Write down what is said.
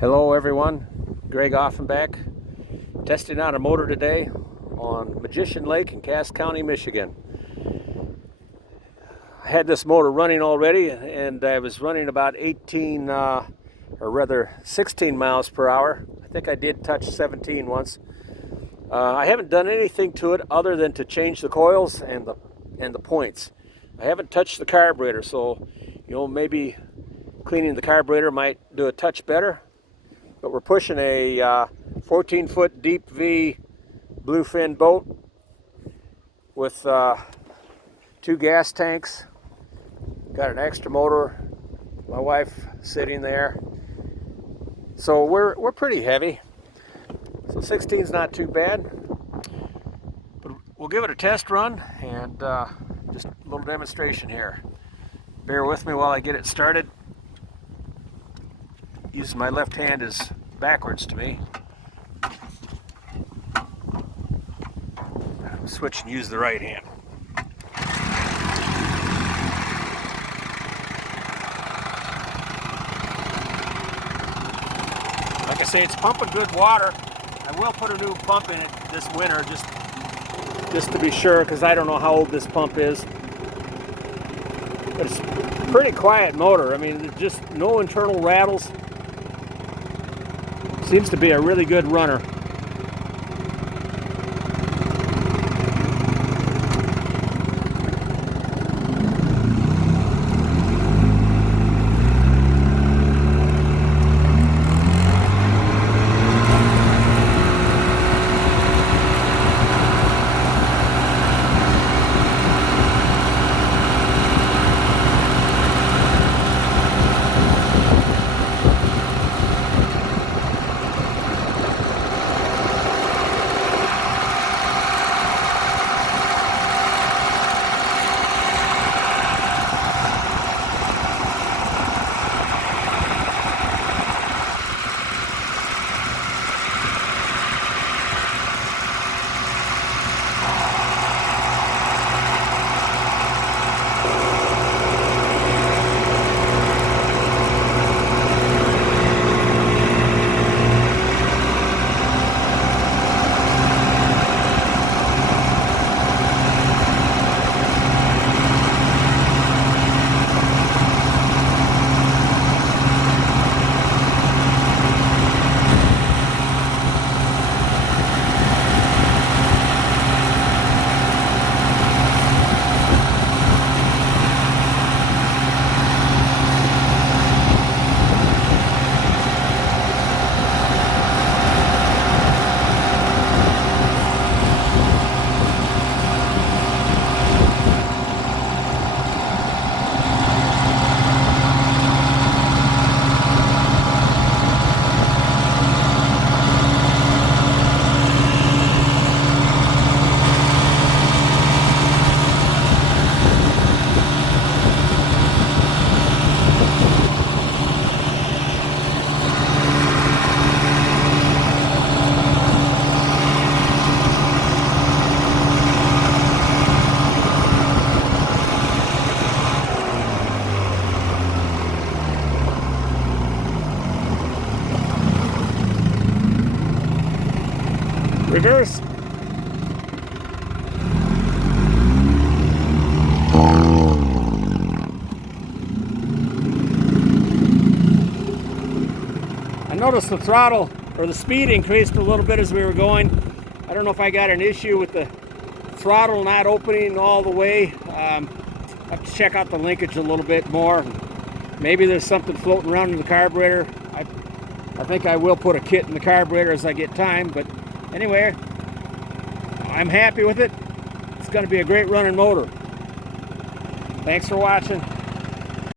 Hello everyone, Greg Offenbach, testing out a motor today on Magician Lake in Cass County, Michigan. I had this motor running already and I was running about 16 miles per hour. I think I did touch 17 once. I haven't done anything to it other than to change the coils and the points. I haven't touched the carburetor, so maybe cleaning the carburetor might do a touch better. But we're pushing a 14-foot deep V bluefin boat with 2 gas tanks. Got an extra motor, my wife sitting there. So we're pretty heavy. So 16 is not too bad. But we'll give it a test run and just a little demonstration here. Bear with me while I get it started. Using my left hand is backwards to me. Switch and use the right hand. Like I say, it's pumping good water. I will put a new pump in it this winter just to be sure, because I don't know how old this pump is. But it's a pretty quiet motor. I mean, just no internal rattles. Seems to be a really good runner. Reverse. I noticed the throttle or the speed increased a little bit as we were going. I don't know if I got an issue with the throttle not opening all the way. I have to check out the linkage a little bit more. Maybe there's something floating around in the carburetor. I think I will put a kit in the carburetor as I get time, but anyway, I'm happy with it. It's going to be a great running motor. Thanks for watching.